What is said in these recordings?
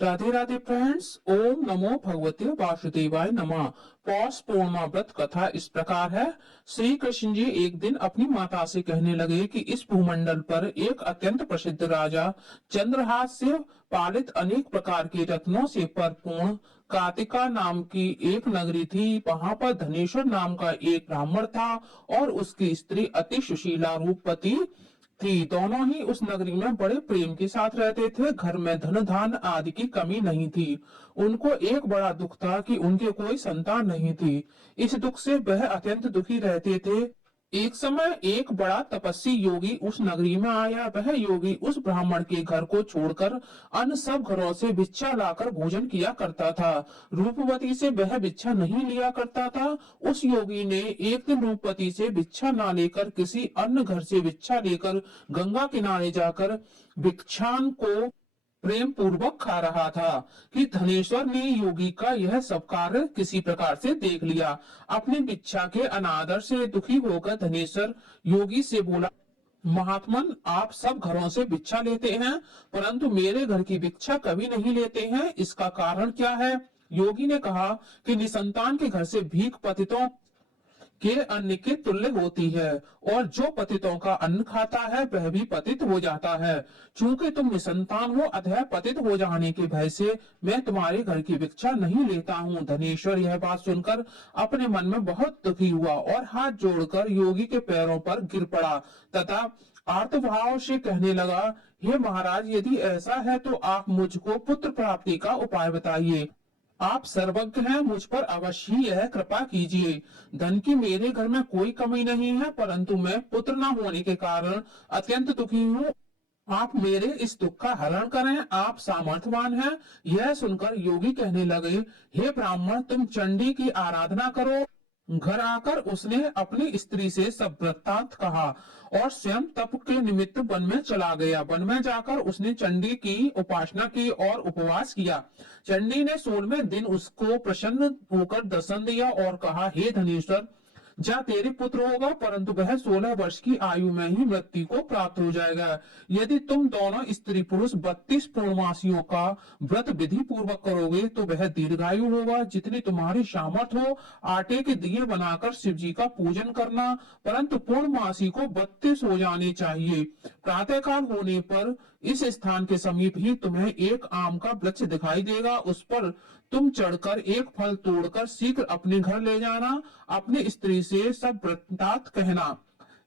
Radhe Radhe friends. ओम नमो भगवते वासुदेवाय नमः। पौष पूर्णिमा व्रत कथा इस प्रकार है। श्री कृष्ण जी एक दिन अपनी माता से कहने लगे कि इस भूमंडल पर एक अत्यंत प्रसिद्ध राजा चंद्रहास से पालित अनेक प्रकार के रत्नों से परिपूर्ण कातिका नाम की एक नगरी थी। वहां पर धनेश्वर नाम का एक ब्राह्मण था और उसकी स्त्री अति सुशीला रूपवती थी। दोनों ही उस नगरी में बड़े प्रेम के साथ रहते थे। घर में धन धान आदि की कमी नहीं थी। उनको एक बड़ा दुख था कि उनके कोई संतान नहीं थी। इस दुख से वह अत्यंत दुखी रहते थे। एक समय एक बड़ा तपस्वी योगी उस नगरी में आया। वह योगी उस ब्राह्मण के घर को छोड़कर अन्य सब घरों से भिक्षा लाकर भोजन किया करता था। रूपवती से वह भिक्षा नहीं लिया करता था। उस योगी ने एक दिन रूपवती से भिक्षा ना लेकर किसी अन्य घर से भिक्षा लेकर गंगा किनारे जाकर भिक्षान को प्रेम पूर्वक खा रहा था कि धनेश्वर ने योगी का यह सब कार्य किसी प्रकार से देख लिया। अपनी भिक्षा के अनादर से दुखी होकर धनेश्वर योगी से बोला, महात्मन, आप सब घरों से भिक्षा लेते हैं परंतु मेरे घर की भिक्षा कभी नहीं लेते हैं, इसका कारण क्या है? योगी ने कहा कि निसंतान के घर से भीख पतितों के अन्न के तुल्य होती है और जो पतितों का अन्न खाता है वह भी पतित हो जाता है। चूंकि तुम निसंतान हो अतः पतित हो जाने के भय से मैं तुम्हारे घर की भिक्षा नहीं लेता हूँ। धनेश्वर यह बात सुनकर अपने मन में बहुत दुखी हुआ और हाथ जोड़कर योगी के पैरों पर गिर पड़ा तथा आर्तभाव से कहने लगा, हे महाराज, यदि ऐसा है तो आप मुझको पुत्र प्राप्ति का उपाय बताइए। आप सर्वज्ञ हैं, मुझ पर अवश्य ही यह कृपा कीजिए। धन की मेरे घर में कोई कमी नहीं है परंतु मैं पुत्र न होने के कारण अत्यंत दुखी हूँ। आप मेरे इस दुख का हरण करें, आप सामर्थ्यवान हैं। यह सुनकर योगी कहने लगे, हे ब्राह्मण, तुम चंडी की आराधना करो। घर आकर उसने अपनी स्त्री से सब वृत्तांत कहा और स्वयं तप के निमित्त वन में चला गया। वन में जाकर उसने चंडी की उपासना की और उपवास किया। चंडी ने 16वें दिन उसको प्रसन्न होकर दर्शन दिया और कहा, हे धनेश्वर, जा तेरे पुत्र होगा परंतु वह 16 वर्ष की आयु में ही मृत्यु को प्राप्त हो जाएगा। यदि तुम दोनों स्त्री पुरुष 32 पूर्णमासियों का व्रत विधि पूर्वक करोगे तो वह दीर्घायु होगा। जितनी तुम्हारी सामर्थ्य हो आटे के दिए बनाकर शिव जी का पूजन करना, परंतु पूर्णमासी को 32 हो जाने चाहिए। प्रातःकाल होने पर इस स्थान के समीप ही तुम्हें एक आम का वृक्ष दिखाई देगा। उस पर तुम चढ़कर एक फल तोड़कर शीघ्र अपने घर ले जाना। अपनी स्त्री से सब वृत्तांत कहना।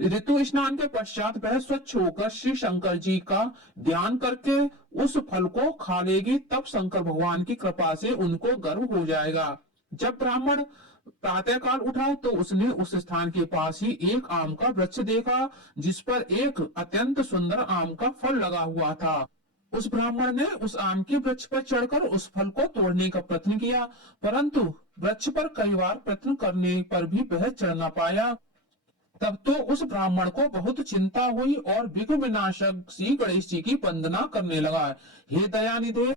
ऋतु स्नान के पश्चात वह स्वच्छ होकर श्री शंकर जी का ध्यान करके उस फल को खा लेगी। तब शंकर भगवान की कृपा से उनको गर्भ हो जाएगा। जब ब्राह्मण प्रातःकाल उठा तो उसने उस स्थान के पास ही एक आम का वृक्ष देखा जिस पर एक अत्यंत सुंदर आम का फल लगा हुआ था। उस ब्राह्मण ने उस आम के वृक्ष पर चढ़कर उस फल को तोड़ने का प्रयत्न किया परंतु वृक्ष पर कई बार प्रयत्न करने पर भी वह चढ़ न पाया। तब तो उस ब्राह्मण को बहुत चिंता हुई और विघ्न विनाशक श्री गणेश जी की वंदना करने लगा। हे दयानिधे,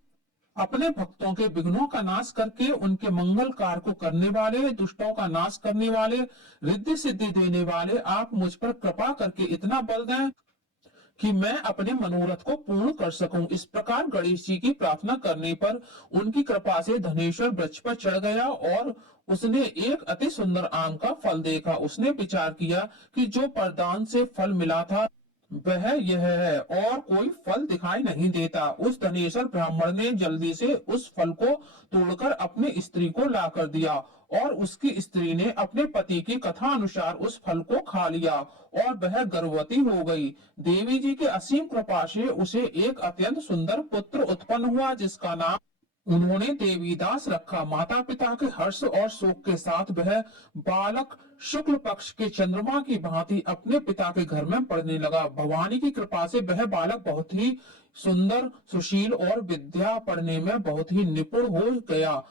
अपने भक्तों के विघ्नों का नाश करके उनके मंगल कार्य को करने वाले, दुष्टों का नाश करने वाले, रिद्धि सिद्धि देने वाले, आप मुझ पर कृपा करके इतना बल दें कि मैं अपने मनोरथ को पूर्ण कर सकूं। इस प्रकार गणेश जी की प्रार्थना करने पर उनकी कृपा से धनेश्वर वृक्ष पर चढ़ गया और उसने एक अति सुंदर आम का फल देखा। उसने विचार किया कि जो वरदान से फल मिला था वह यह है और कोई फल दिखाई नहीं देता। उस धनेश्वर ब्राह्मण ने जल्दी से उस फल को तोड़कर अपनी स्त्री को लाकर दिया और उसकी स्त्री ने अपने पति की कथा अनुसार उस फल को खा लिया और वह गर्भवती हो गई। देवी जी की असीम कृपा से उसे एक अत्यंत सुंदर पुत्र उत्पन्न हुआ जिसका नाम उन्होंने देवीदास रखा। माता पिता के हर्ष और शोक के साथ वह बालक शुक्ल पक्ष के चंद्रमा की भांति अपने पिता के घर में पढ़ने लगा। भवानी की कृपा से वह बालक बहुत ही सुंदर, सुशील और विद्या पढ़ने में बहुत ही निपुण हो गया।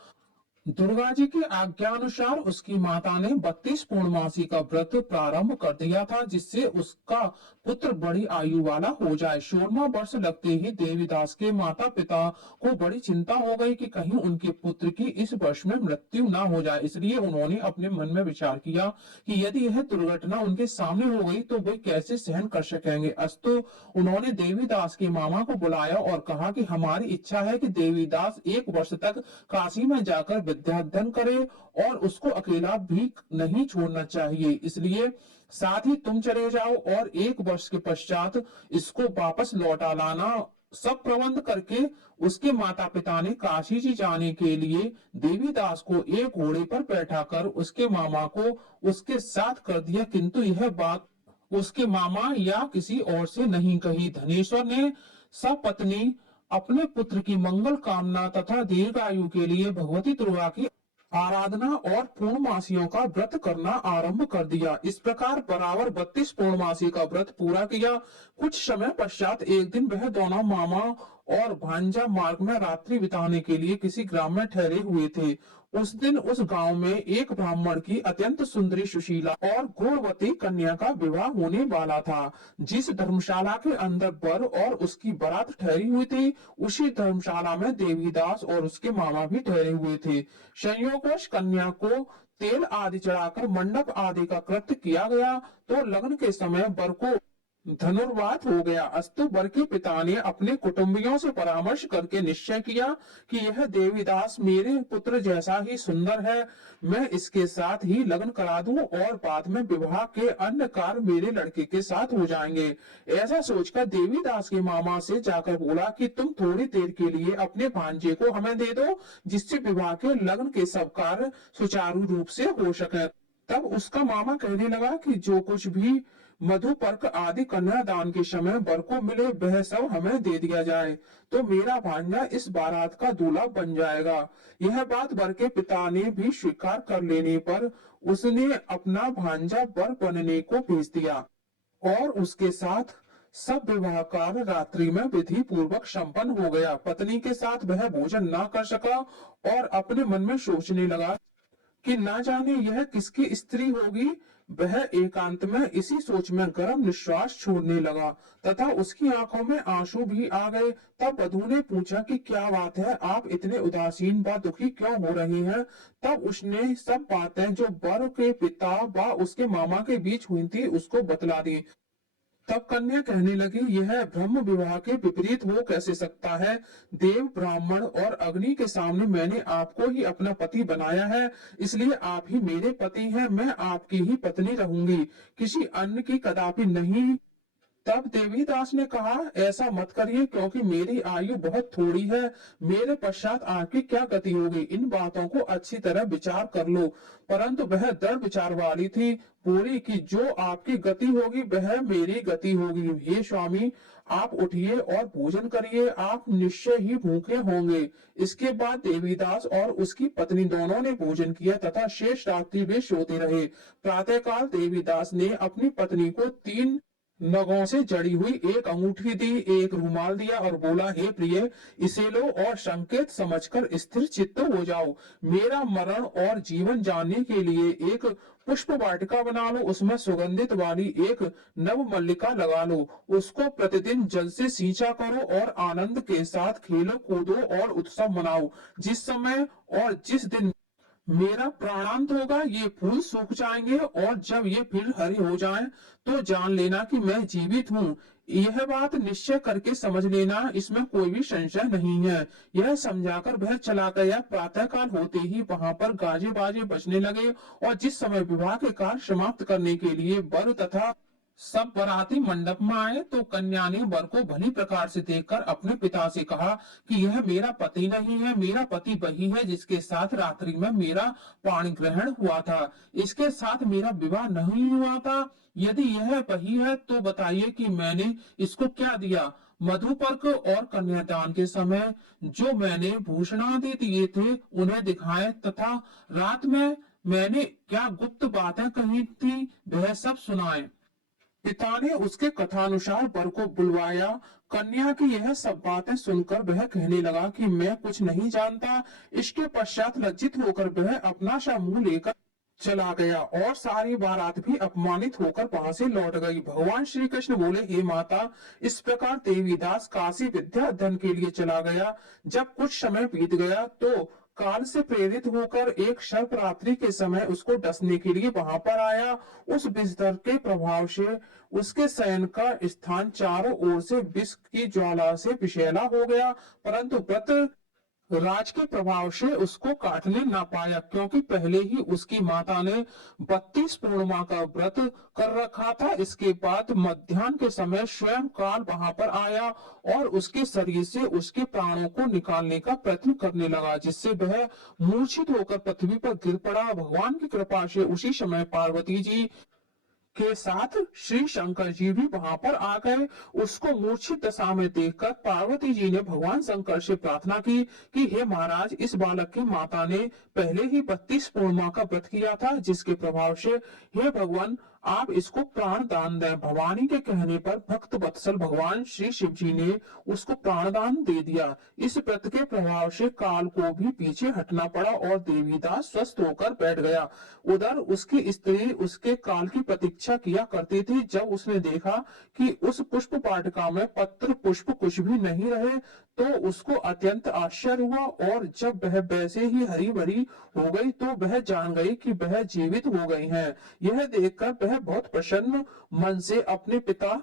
दुर्गा जी की आज्ञानुसार उसकी माता ने 32 पूर्णमासी का व्रत प्रारंभ कर दिया था, जिससे उसका पुत्र बड़ी आयु वाला हो जाए। 16वां वर्ष लगते ही देवीदास के माता पिता को बड़ी चिंता हो गई कि कहीं उनके पुत्र की इस वर्ष में मृत्यु ना हो जाए। इसलिए उन्होंने अपने मन में विचार किया कि यदि यह दुर्घटना उनके सामने हो गई तो वे कैसे सहन कर सकेंगे। अस्तु उन्होंने देवीदास के मामा को बुलाया और कहा कि हमारी इच्छा है कि देवीदास 1 वर्ष तक काशी में जाकर विद्याध्ययन करे और उसको अकेला भी नहीं छोड़ना चाहिए। इसलिए साथ ही तुम चले जाओ और 1 वर्ष के पश्चात इसको वापस लौटा लाना। सब प्रबंध करके उसके माता पिता ने काशी जी जाने के लिए देवीदास को एक घोड़े पर बैठाकर उसके मामा को उसके साथ कर दिया, किंतु यह बात उसके मामा या किसी और से नहीं कही। धनेश्वर ने सपत्नी अपने पुत्र की मंगल कामना तथा दीर्घायु के लिए भगवती दुर्गा की आराधना और पूर्णमासियों का व्रत करना आरंभ कर दिया। इस प्रकार बराबर 32 पूर्णमासी का व्रत पूरा किया। कुछ समय पश्चात एक दिन वह दोनों मामा और भांजा मार्ग में रात्रि बिताने के लिए किसी ग्राम में ठहरे हुए थे। उस दिन उस गांव में एक ब्राह्मण की अत्यंत सुंदरी सुशीला और गुणवती कन्या का विवाह होने वाला था। जिस धर्मशाला के अंदर वर और उसकी बारात ठहरी हुई थी, उसी धर्मशाला में देवीदास और उसके मामा भी ठहरे हुए थे। संयोगवश कन्या को तेल आदि चढ़ाकर मंडप आदि का कृत्य किया गया तो लग्न के समय वर को धनुर्वात हो गया। अस्तु वर के पिता ने अपने कुटुंबियों से परामर्श करके निश्चय किया कि यह देवीदास मेरे पुत्र जैसा ही सुंदर है, मैं इसके साथ ही लग्न करा दूं और बाद में विवाह के अन्य कार्य मेरे लड़के के साथ हो जाएंगे। ऐसा सोचकर देवीदास के मामा से जाकर बोला कि तुम थोड़ी देर के लिए अपने भांजे को हमें दे दो, जिससे विवाह के लग्न के सब कार्य सुचारू रूप से हो सके। तब उसका मामा कहने लगा कि जो कुछ भी मधुपर्क आदि कन्यादान के समय वर को मिले वह सब हमें दे दिया जाए, तो मेरा भांजा इस बारात का दूल्हा बन जाएगा। यह बात वर के पिता ने भी स्वीकार कर लेने पर उसने अपना भांजा वर बनने को भेज दिया और उसके साथ सब विवाह कार्य रात्रि में विधि पूर्वक संपन्न हो गया। पत्नी के साथ वह भोजन न कर सका और अपने मन में सोचने लगा कि ना जाने यह किसकी स्त्री होगी। वह एकांत में इसी सोच में गर्म निश्वास छोड़ने लगा तथा उसकी आंखों में आंसू भी आ गए। तब वधू ने पूछा कि क्या बात है, आप इतने उदासीन व दुखी क्यों हो रहे हैं। तब उसने सब बातें जो वर के पिता व उसके मामा के बीच हुई थी उसको बतला दी। तब कन्या कहने लगी, यह ब्रह्म विवाह के विपरीत हो कैसे सकता है। देव ब्राह्मण और अग्नि के सामने मैंने आपको ही अपना पति बनाया है, इसलिए आप ही मेरे पति हैं, मैं आपकी ही पत्नी रहूंगी, किसी अन्य की कदापि नहीं। तब देवीदास ने कहा, ऐसा मत करिए, क्योंकि मेरी आयु बहुत थोड़ी है, मेरे पश्चात आपकी क्या गति होगी, इन बातों को अच्छी तरह विचार कर लो। परंतु वह दृढ़ विचार वाली थी, बोली कि जो आपकी गति होगी वह मेरी गति होगी। हे स्वामी, आप उठिए और भोजन करिए, आप निश्चय ही भूखे होंगे। इसके बाद देवीदास और उसकी पत्नी दोनों ने भोजन किया तथा शेष रात्रि वे सोते रहे। प्रातःकाल देवीदास ने अपनी पत्नी को 3 नगों से जड़ी हुई एक अंगूठी दी, एक रुमाल दिया और बोला, हे प्रिय, इसे लो और संकेत समझकर स्थिर चित्त हो जाओ। मेरा मरण और जीवन जानने के लिए एक पुष्प वाटिका बना लो, उसमें सुगंधित वाली एक नव मल्लिका लगा लो, उसको प्रतिदिन जल से सींचा करो और आनंद के साथ खेलो कूदो और उत्सव मनाओ। जिस समय और जिस दिन मेरा प्राणांत होगा ये फूल सूख जाएंगे और जब ये फिर हरे हो जाएं तो जान लेना कि मैं जीवित हूँ। यह बात निश्चय करके समझ लेना, इसमें कोई भी संशय नहीं है। यह समझाकर वह चला गया। प्रातःकाल होते ही वहां पर गाजे बाजे बजने लगे और जिस समय विवाह के कार्य समाप्त करने के लिए वर तथा सब बाराती मंडप में आए तो कन्या ने वर को भली प्रकार से देखकर अपने पिता से कहा कि यह मेरा पति नहीं है, मेरा पति वही है जिसके साथ रात्रि में मेरा पाणी ग्रहण हुआ था, इसके साथ मेरा विवाह नहीं हुआ था। यदि यह वही है तो बताइए कि मैंने इसको क्या दिया। मधुपर्क और कन्यादान के समय जो मैंने भूषणादि दिए थे उन्हें दिखाए तथा रात में मैंने क्या गुप्त बातें कही थी वह सब सुनाए। पिता ने उसके कथानुसार वर को बुलवाया। कन्या की यह सब बातें सुनकर वह कहने लगा कि मैं कुछ नहीं जानता। इसके पश्चात लज्जित होकर वह अपना सा मुंह लेकर चला गया और सारी बारात भी अपमानित होकर वहां से लौट गई। भगवान श्री कृष्ण बोले, हे माता, इस प्रकार देवीदास काशी विद्या अध्ययन के लिए चला गया। जब कुछ समय बीत गया तो काल से प्रेरित होकर एक सर्प रात्रि के समय उसको डसने के लिए वहां पर आया। उस बिस्तर के प्रभाव से उसके शयन का स्थान चारों ओर से विष की ज्वाला से विषैला हो गया, परंतु व्रत राज के प्रभाव से उसको काटने ना पाया, क्योंकि पहले ही उसकी माता ने 32 पूर्णिमा का व्रत कर रखा था। इसके बाद मध्याह्न के समय स्वयं काल वहां पर आया और उसके शरीर से उसके प्राणों को निकालने का प्रयत्न करने लगा, जिससे वह मूर्छित होकर पृथ्वी पर गिर पड़ा। भगवान की कृपा से उसी समय पार्वती जी के साथ श्री शंकर जी भी वहां पर आ गए। उसको मूर्छित दशा में देखकर पार्वती जी ने भगवान शंकर से प्रार्थना की कि हे महाराज, इस बालक की माता ने पहले ही 32 पूर्णिमा का व्रत किया था, जिसके प्रभाव से हे भगवान आप इसको प्राण दान दें। भवानी के कहने पर भक्त वत्सल भगवान श्री शिव जी ने उसको प्राण दान दे दिया। इस व्रत के प्रभाव से काल को भी पीछे हटना पड़ा और देवीदास स्वस्थ होकर बैठ गया। उधर उसकी स्त्री उसके काल की प्रतीक्षा किया करती थी। जब उसने देखा कि उस पुष्प वाटिका में पत्र पुष्प कुछ भी नहीं रहे तो उसको अत्यंत आश्चर्य हुआ, और जब वह वैसे ही हरी भरी हो गई तो वह जान गई कि वह जीवित हो गई हैं। यह देखकर वह बहुत प्रसन्न मन से अपने पिता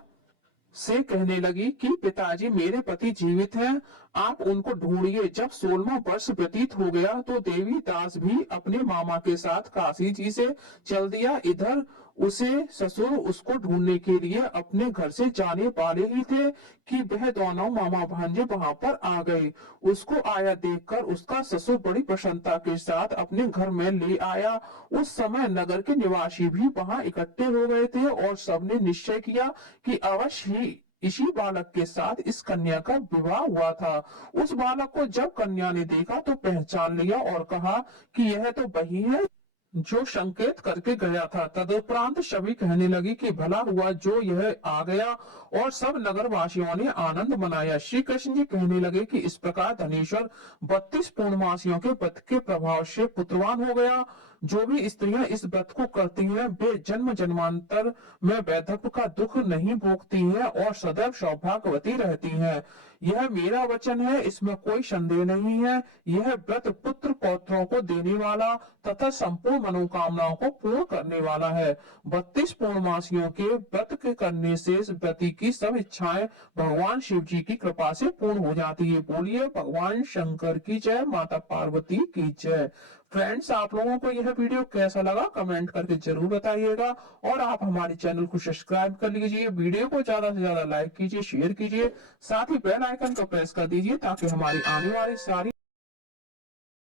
से कहने लगी कि पिताजी, मेरे पति जीवित हैं, आप उनको ढूंढिए। जब 16वां वर्ष व्यतीत हो गया तो देवी दास भी अपने मामा के साथ काशी जी से चल दिया। इधर उसे ससुर उसको ढूंढने के लिए अपने घर से जाने वाले ही थे कि वह दोनों मामा भांजे वहां पर आ गए। उसको आया देखकर उसका ससुर बड़ी प्रसन्नता के साथ अपने घर में ले आया। उस समय नगर के निवासी भी वहां इकट्ठे हो गए थे और सबने निश्चय किया कि अवश्य ही इसी बालक के साथ इस कन्या का विवाह हुआ था। उस बालक को जब कन्या ने देखा तो पहचान लिया और कहा कि यह तो वही है जो संकेत करके गया था। तदुपरांत सभी कहने लगे कि भला हुआ जो यह आ गया, और सब नगर वासियों ने आनंद मनाया। श्री कृष्ण जी कहने लगे कि इस प्रकार धनेश्वर 32 पूर्णमासियों के व्रत के प्रभाव से पुत्रवान हो गया। जो भी स्त्रियां इस व्रत को करती हैं वे जन्म जन्मांतर में वैधव्य का दुख नहीं भोगती हैं और सदैव सौभाग्यवती रहती हैं। यह मेरा वचन है, इसमें कोई संदेह नहीं है। यह व्रत पुत्र पौत्रों को देने वाला तथा संपूर्ण मनोकामनाओं को पूर्ण करने वाला है। 32 पूर्णमासियों के व्रत के करने से व्रती की सब इच्छाएं भगवान शिव जी की कृपा से पूर्ण हो जाती है। बोलिए भगवान शंकर की जय, माता पार्वती की जय। फ्रेंड्स, आप लोगों को यह वीडियो कैसा लगा कमेंट करके जरूर बताइएगा, और आप हमारे चैनल को सब्सक्राइब कर लीजिए। वीडियो को ज्यादा से ज्यादा लाइक कीजिए, शेयर कीजिए, साथ ही बेल आइकन को प्रेस कर दीजिए ताकि हमारी आने वाली सारी